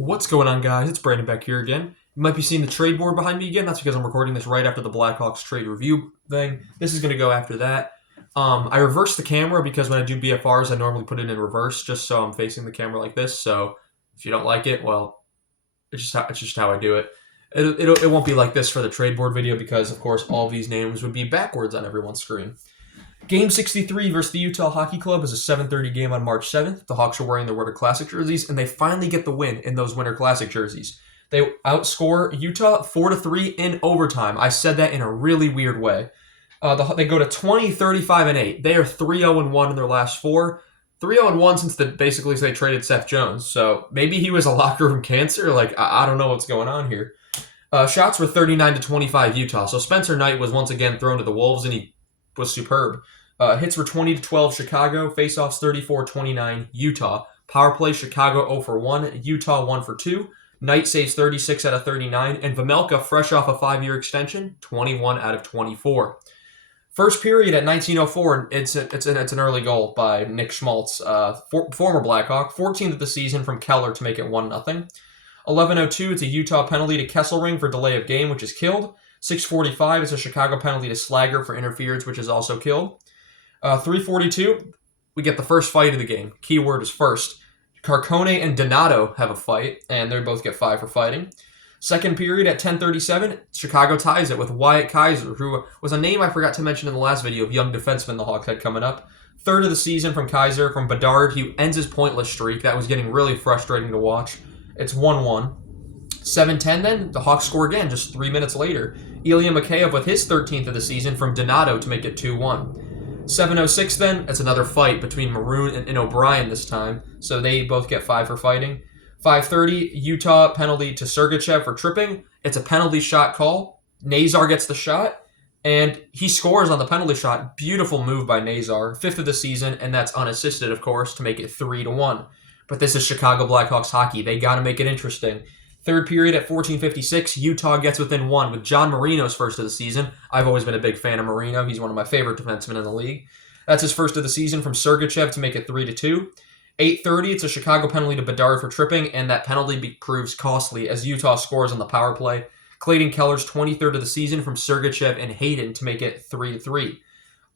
What's going on, guys? It's Brandon back here again. You might be seeing the trade board behind me again. That's because I'm recording this right after the Blackhawks trade review thing. This is going to go after that. I reversed the camera because when I do BFRs, I normally put it in reverse just so I'm facing the camera like this. So if you don't like it, well, it's just how I do it. It won't be like this for the trade board video because, of course, all these names would be backwards on everyone's screen. Game 63 versus the Utah Hockey Club is a 7:30 game on March 7th. The Hawks are wearing their Winter Classic jerseys, and they finally get the win in those Winter Classic jerseys. They outscore Utah 4-3 in overtime. I said that in a really weird way. They go to 20, 35, and 8. They are 3-0-1 in their last four. 3-0-1 since basically they traded Seth Jones. So maybe he was a locker room cancer. I don't know what's going on here. Shots were 39-25 Utah. So Spencer Knight was once again thrown to the Wolves, and he was superb. Hits were 20-12 Chicago. Faceoffs 34-29 Utah. Power play Chicago 0-for-1. Utah 1-for-2. Knight saves 36 out of 39. And Vejmelka, fresh off a 5-year extension, 21 out of 24. First period at 19:04, it's an early goal by Nick Schmaltz, former Blackhawk. 14th of the season from Keller to make it 1-0. 11:02, it's a Utah penalty to Kesselring for delay of game, which is killed. 6:45, it's a Chicago penalty to Slager for interference, which is also killed. 3:42, we get the first fight of the game. Keyword is first. Carcone and Donato have a fight, and they both get 5 for fighting. Second period at 10:37, Chicago ties it with Wyatt Kaiser, who was a name I forgot to mention in the last video of young defenseman the Hawks had coming up. Third of the season from Kaiser. From Bedard, he ends his pointless streak. That was getting really frustrating to watch. It's 1-1. 7:10 then, the Hawks score again just 3 minutes later. Ilya Mikheyev with his 13th of the season from Donato to make it 2-1. 7:06 then, it's another fight between Maroon and O'Brien this time, so they both get 5 for fighting. 5:30, Utah penalty to Sergachev for tripping. It's a penalty shot call. Nazar gets the shot, and he scores on the penalty shot. Beautiful move by Nazar. 5th of the season, and that's unassisted, of course, to make it 3-1. But this is Chicago Blackhawks hockey. They got to make it interesting. Third period at 14:56, Utah gets within 1 with John Marino's first of the season. I've always been a big fan of Marino. He's one of my favorite defensemen in the league. That's his first of the season from Sergachev to make it 3-2. 8:30, it's a Chicago penalty to Bedard for tripping, and that penalty proves costly as Utah scores on the power play. Clayton Keller's 23rd of the season from Sergachev and Hayden to make it 3-3.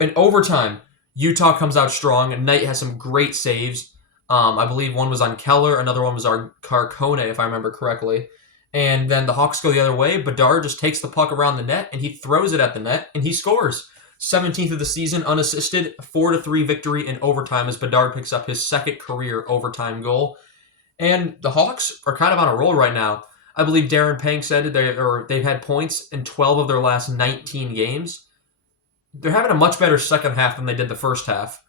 In overtime, Utah comes out strong, and Knight has some great saves. I believe one was on Keller, another one was on Carcone, if I remember correctly. And then the Hawks go the other way. Bedard just takes the puck around the net, and he throws it at the net, and he scores. 17th of the season, unassisted, 4-3 victory in overtime as Bedard picks up his second career overtime goal. And the Hawks are kind of on a roll right now. I believe Darren Pang said they've had points in 12 of their last 19 games. They're having a much better second half than they did the first half.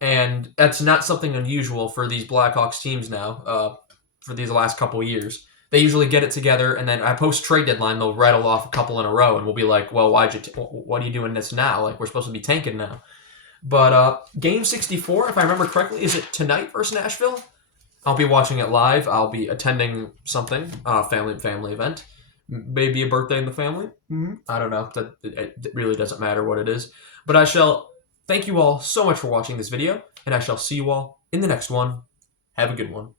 And that's not something unusual for these Blackhawks teams now, for these last couple of years. They usually get it together, and then at post-trade deadline, they'll rattle off a couple in a row, and we'll be like, well, what are you doing this now? Like, we're supposed to be tanking now. But Game 64, if I remember correctly, is it tonight versus Nashville? I'll be watching it live. I'll be attending something, family event. Maybe a birthday in the family. I don't know. It really doesn't matter what it is. But I shall thank you all so much for watching this video, and I shall see you all in the next one. Have a good one.